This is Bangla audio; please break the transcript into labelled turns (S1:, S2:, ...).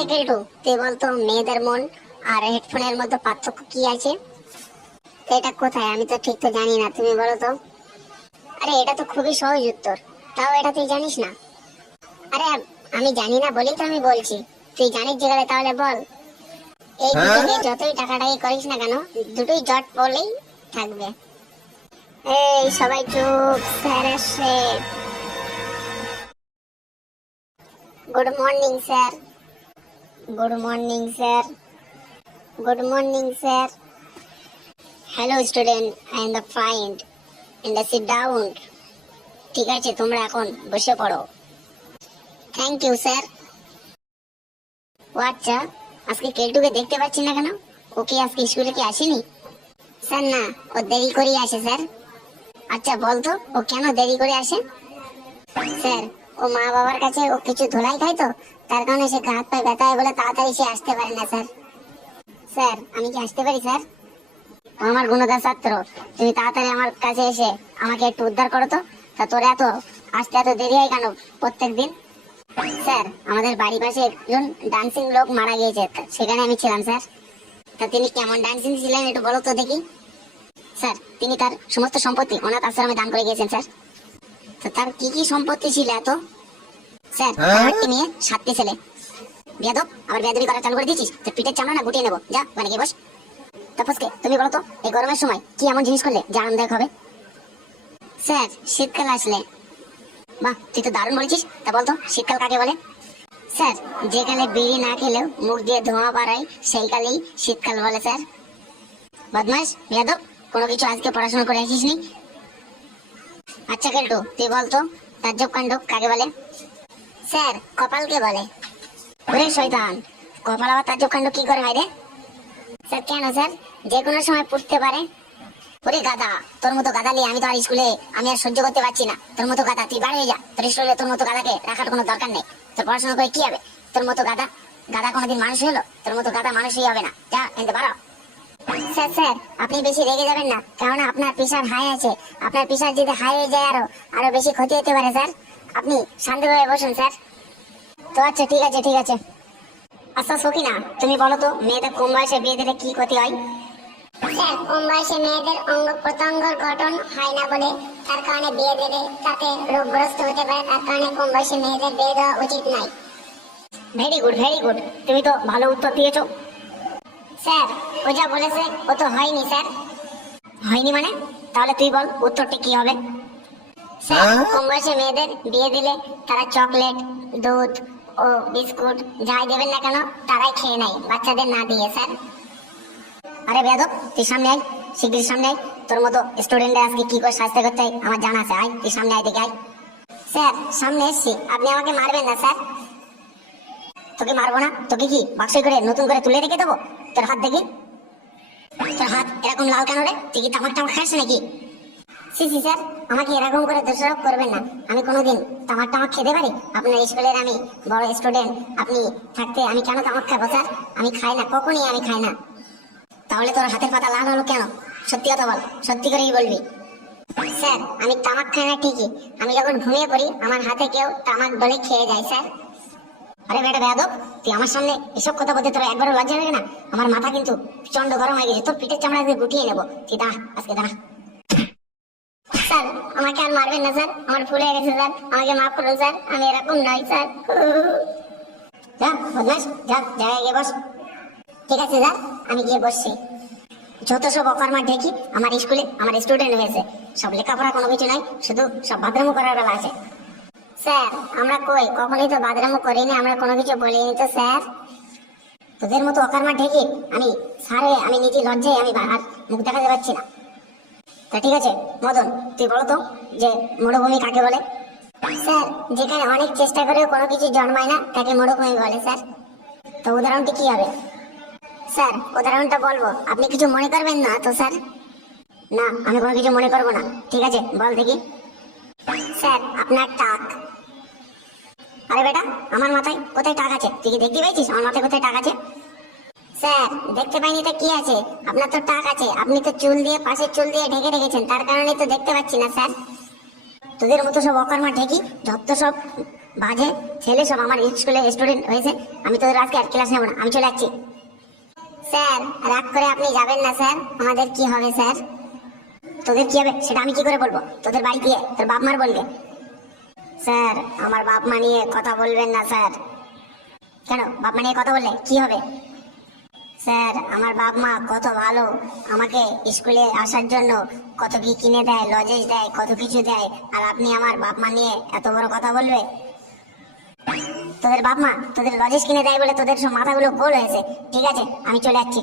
S1: আরে কেলটু তুই বলতো মেয়েদের মন আর হেডফোনের মধ্যে পার্থক্য কি আছে? এটা কোথায়? আমি তো ঠিক তো জানি না তুমি বলো তো। আরে এটা তো খুবই সহজ উত্তর। তাও এটা তুই জানিস না? আরে আমি জানি না বলেই তো আমি বলছি। তুই জানিস যেখানে তাহলে বল। এই
S2: হ্যাঁ?
S1: দুটোকে যতই টাকাটাই করিস না কেন দুটোই জট বলেই থাকবে। এই সবাই চুপ স্যার আসছে good morning sir. Good morning sir good morning sir hello student I am the find in the sit down ঠিক আছে, তোমরা এখন বসে পড়ো। থ্যাংক ইউ স্যার ও আচ্ছা আজকে কেলটুকে দেখতে পাচ্ছি না কেন? ও কি আজকে স্কুলে কি আসেনি? স্যার, না, ও দেরি করে আসে, স্যার। আচ্ছা বলতো ও কেন দেরি করে আসে? স্যার, ও মা বাবার কাছে ও কিছু ধোলাই খায় তো তার কারণে সে হাত পায়ে ব্যথা হয় বলে তাড়াতাড়ি সে আসতে পারে না, স্যার। স্যার, আমি কি আসতে পারি, স্যার? ও আমার গুণদার ছাত্র। তুমি তাড়াতাড়ি আমার কাছে এসে আমাকে একটু উদ্ধার করো তো। তা তোর এত আসতে এত দেরি হয় কেন প্রত্যেক দিন স্যার, আমাদের বাড়ি পাশে একজন ডান্সিং লোক মারা গিয়েছে সেখানে আমি ছিলাম, স্যার। তা তিনি কেমন ডান্সিং ছিলেন একটু বলো তো দেখি। স্যার, তিনি তার সমস্ত সম্পত্তি অনাথ আশ্রমে দান করে গিয়েছেন, স্যার। তো তার কি কি সম্পত্তি ছিল এত? স্যার
S2: হ্যাঁ?
S1: মেয়ে সাতটি ছেলে। বিয়াদব আবার বিয়াদবি করা চালু করে দিয়েছিস? তো পিঠের চামড়া না গুটিয়ে নেব। যা মানে গিয়ে বস। তাপসকে তুমি বলো তো এই গরমের সময় কি এমন জিনিস করলে যা আরামদায়ক হবে? স্যার শীতকাল আসলে। বাহ তুই তো দারুণ বলেছিস। তা বলতো শীতকাল কাকে বলে? স্যার যে বিড়ি না খেলেও মুখ দিয়ে ধোঁয়া বাড়ায় সেই কালেই শীতকাল বলে স্যার। বদমাস যাদব কোনো কিছু আজকে পড়াশোনা করে আসিস নি আচ্ছা কেলটু তুই বলতো তাজ্জব কাণ্ড কাকে বলে? স্যার, কপালকে বলে। ওরে শয়তান, কপাল আবার তাজ্জব কাণ্ড কি করে হয় রে? স্যার, কেন স্যার? যে কোনো সময় পড়তে পারে। ওরে গাদা তোর মতো গাদা নিয়ে আমি তো আর স্কুলে আমি আর সহ্য করতে পারছি না। তোর মতো গাদা তুই হয়ে যা। তোর স্কুলে তোর মতো গাদাকে রাখার কোনো দরকার নেই। তোর পড়াশোনা করে কি হবে? তোর মতো গাদা গাদা কোনোদিন মানুষ হলো? তোর মতো গাদা মানুষই হবে না। যা, এনতে পারো? স্যার স্যার, আপনি বেশি রেগে যাবেন না। কারণ আপনার প্রেশার হাই আছে। আপনার প্রেশার যদি হাই হয়ে যায় আরও আরও বেশি ক্ষতি হতে পারে, স্যার। আপনি শান্তভাবে বসুন স্যার। তো আচ্ছা ঠিক আছে ঠিক আছে। আচ্ছা সকিনা তুমি বলো তো মেয়েদের কম বয়সে বিয়ে দিলে কি ক্ষতি হয়? স্যার কম বয়সে মেয়েদের অঙ্গ প্রত্যঙ্গর গঠন হয় না বলে তার কারণে বিয়ে দিলে তাতে রোগগ্রস্ত হতে পারে তার কারণে কম বয়সে মেয়েদের বিয়ে দেওয়া উচিত নয়। ভেরি গুড ভেরি গুড তুমি তো ভালো উত্তর দিয়েছ। স্যার ও যা বলেছে ও তো হয়নি স্যার। হয়নি মানে? তাহলে তুই বল উত্তরটি কি হবে? কম বয়সে মেয়েদের বিয়ে দিলে তারা চকলেট দুধ ও বিস্কুট যাই দেবেন না কেন তারাই খেয়ে নেয় বাচ্চাদের না দিয়ে স্যার। আরে বেয়াদব তুই সামনে আয় শিগগির সামনে আয়। তোর মতো স্টুডেন্টরা আজকে কি করে শাস্তি করতে আমার জানা আছে আয় তুই সামনে আয় দেখে আয়। স্যার সামনে এসছি আপনি আমাকে মারবেন না স্যার। তোকে মারবো না তোকে কি বাক্সে করে নতুন করে তুলে রেখে দেবো? তোর হাত দেখি। তোর হাত এরকম লাল কেন রে? তুই কি তামাক টামাক খাস নাকি? সি সি, স্যার, আমাকে এরকম করে দোষারোপ করবেন না। আমি কোনোদিন তামাক টামাক খেতে পারি? আপনার স্কুলের আমি বড় স্টুডেন্ট আপনি থাকতে আমি কেন তামাক খাব, স্যার? আমি খাই না, কখনই আমি খাই না। তাহলে তোর হাতের পাতা লাল হলো কেন? সত্যি কথা বল, সত্যি করেই বলবি। স্যার, আমি তামাক খাই না ঠিকই। আমি যখন ঘুমিয়ে পড়ি, আমার হাতে কেউ তামাক বলে খেয়ে যায়, স্যার। আরে বেটা বেয়াদব, তুই আমার সামনে এসব কথা বলতে তোর একবারও লজ্জা লাগে না? আমার মাথা কিন্তু চন্ড গরম হয়ে গেছে, তোর পিঠের চামড়া গুটিয়ে নেব। তুই দাঁড়া, আজকে দাঁড়া। স্যার, আমাকে আর মারবেন না, স্যার। আমার ভুল গেছে, স্যার। আমাকে মাফ করুন, স্যার। আমি এরকম নই, স্যার। যা বদমাস যা, জায়গায় গিয়ে বস। ঠিক আছে, স্যার। আমি গিয়ে বসছি। যত সব অকর্মা দেখি, আমার স্কুলে, আমার স্টুডেন্ট হয়েছে। সব লেখাপড়া কোনো কিছু নাই, শুধু সব বাথরুম করার বেলা আছে। স্যার, আমরা কই? কখনোই তো বাদরামো করিনি, আমরা কোনো কিছু বলিনি তো, স্যার। তোদের মতো অকর্মা ঢেকে আমি, স্যার আমি নিজে লজ্জায় আমি আর মুখ দেখাতে পারছি না। তা ঠিক আছে, মদন, তুই বলো তো যে মরুভূমি কাকে বলে? স্যার, যেখানে অনেক চেষ্টা করেও কোনো কিছু জন্মায় না, তাকে মরুভূমি বলে, স্যার। তো উদাহরণটি কি হবে? স্যার, উদাহরণটা বলব। আপনি কিছু মনে করবেন না তো, স্যার? না, আমি কোনো কিছু মনে করব না। ঠিক আছে, বল দেখি। স্যার, আপনার টাক। আরে বেটা, আমার মাথায় কোথায় টাক আছে? তুই কি দেখতে পেয়েছিস? আমার মাথায় কোথায় টাক আছে? স্যার, দেখতে পাইনি তো কি আছে? আপনার তো টাক আছে। আপনি তো চুল দিয়ে, পাশের চুল দিয়ে ঢেকে রেখেছেন। তার কারণে তো দেখতে পাচ্ছি না, স্যার। তোদের মতো সব অকর্মা ঢেকি, যত সব বাজে ছেলে সব আমার স্কুলে স্টুডেন্ট হয়েছে, আমি তোদের আজকে আর ক্লাস নেব না, আমি চলে যাচ্ছি। স্যার, রাগ করে আপনি যাবেন না, স্যার। আমাদের কি হবে, স্যার? তোদের কি হবে, সেটা আমি কি করে বলব? তোদের বাড়ি গিয়ে তোর বাপ মার বলবে? স্যার, আমার বাপ মা নিয়ে কথা বলবেন না, স্যার। কেন? বাপ মা নিয়ে কথা বললে কি হবে? স্যার, আমার বাপ মা কত ভালো। আমাকে স্কুলে আসার জন্য কত কি কিনে দেয় লজেজ দেয়, কত কিছু দেয়, আর আপনি আমার বাপ মা নিয়ে এত বড় কথা বলবে? তোদের বাপ মা তোদের লজেজ কিনে দেয় বলে তোদের সব মাথাগুলো গোল হয়েছে। ঠিক আছে, আমি চলে যাচ্ছি।